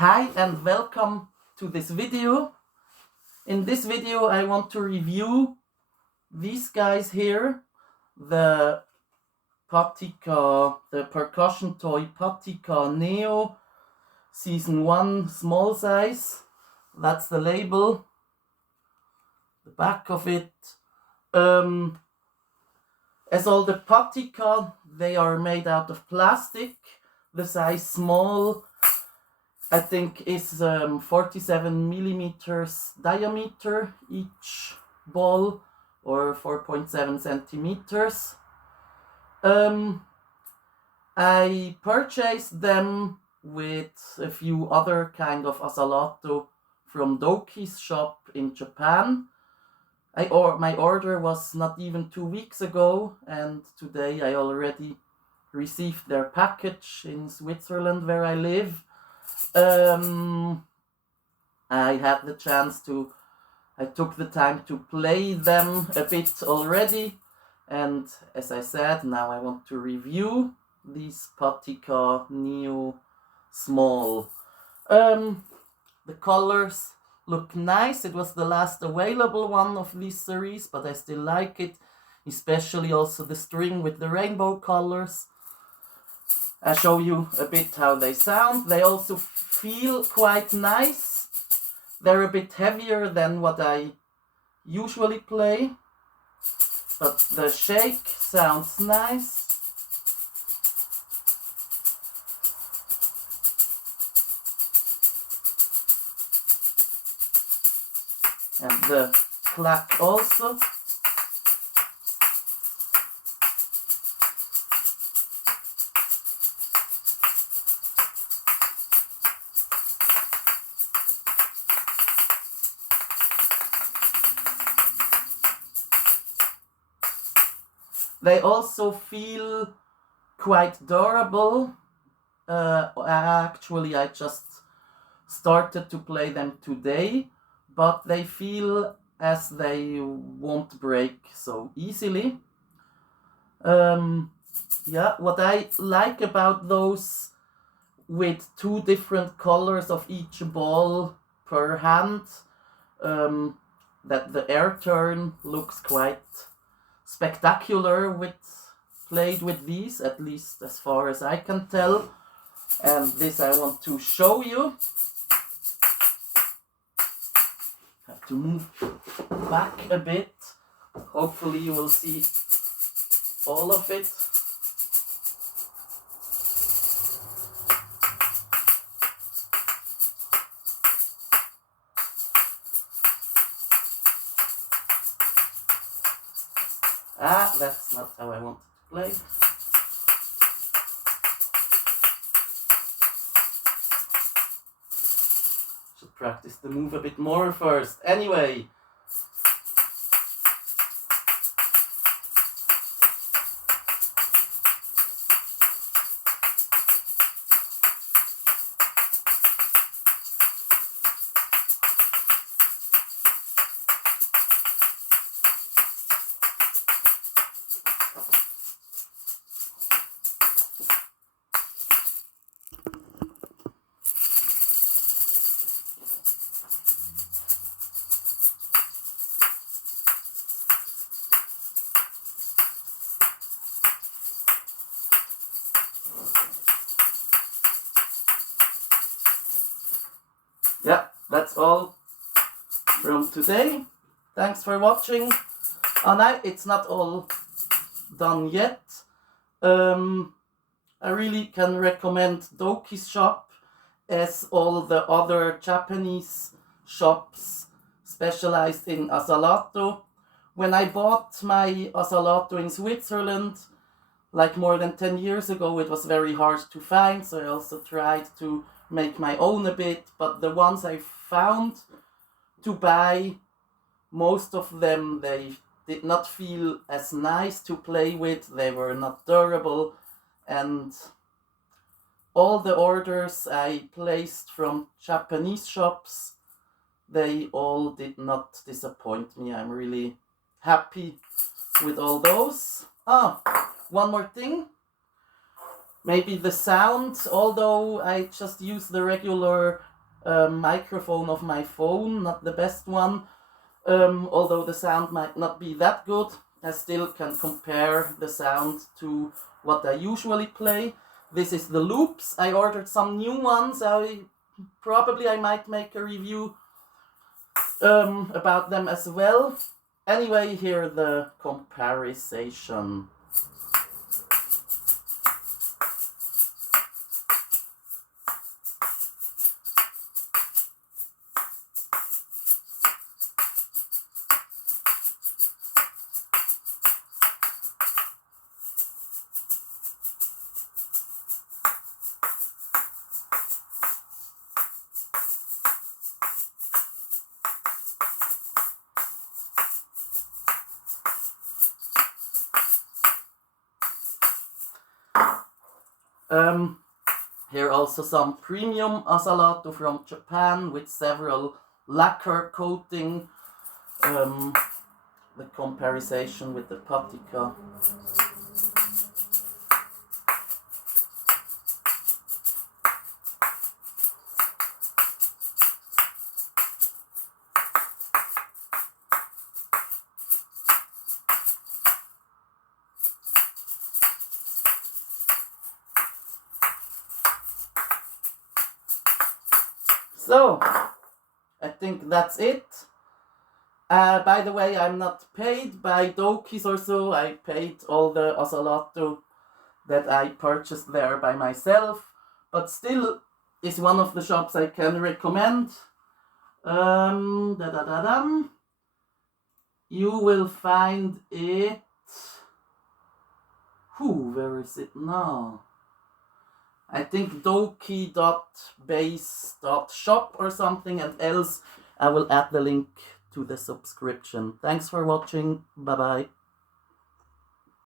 Hi and welcome to this video. In this video I want to review these guys here, the percussion toy Patica Neo Season 1 small size. That's the label, the back of it. As all the Patica, they are made out of plastic. The size small, I think, is 47 millimeters diameter each ball, or 4.7 centimeters. I purchased them with a few other kind of Asalato from Dokeys shop in Japan. My order was not even 2 weeks ago, and today I already received their package in Switzerland where I live. I took the time to play them a bit already, and as I said, now I want to review these Patica Neo small. The colors look nice. It was the last available one of this series, but I still like it, especially also the string with the rainbow colors. I'll show you a bit how they sound. They also feel quite nice. They're a bit heavier than what I usually play, but the shake sounds nice. And the clack also. They also feel quite durable. Actually, I just started to play them today, but they feel as they won't break so easily. What I like about those with 2 different colors of each ball per hand, that the air turn looks quite spectacular played with these, at least as far as I can tell. And this I want to show you. Have to move back a bit. Hopefully you will see all of it. That's not how I wanted to play. Should practice the move a bit more first. Anyway. Yeah, that's all from today. Thanks for watching. It's not all done yet. I really can recommend Dokeys shop, as all the other Japanese shops specialized in Asalato. When I bought my Asalato in Switzerland, like more than 10 years ago, it was very hard to find, so I also tried to make my own a bit, but the ones I found to buy, most of them, they did not feel as nice to play with. They were not durable, and all the orders I placed from Japanese shops, they all did not disappoint me. I'm really happy with all those. One more thing. Maybe the sound, although I just use the regular microphone of my phone, not the best one. Although the sound might not be that good, I still can compare the sound to what I usually play. This is the loops. I ordered some new ones. I might make a review about them as well. Anyway, here the comparison. Here also some premium Asalato from Japan with several lacquer coating. The comparison with the Patica. So, I think that's it. By the way, I'm not paid by Dokeys or so. I paid all the Asalato that I purchased there by myself. But still, is one of the shops I can recommend. You will find it... where is it now? I think dokeys.base.shop or something, and else I will add the link to the subscription. Thanks for watching. Bye bye.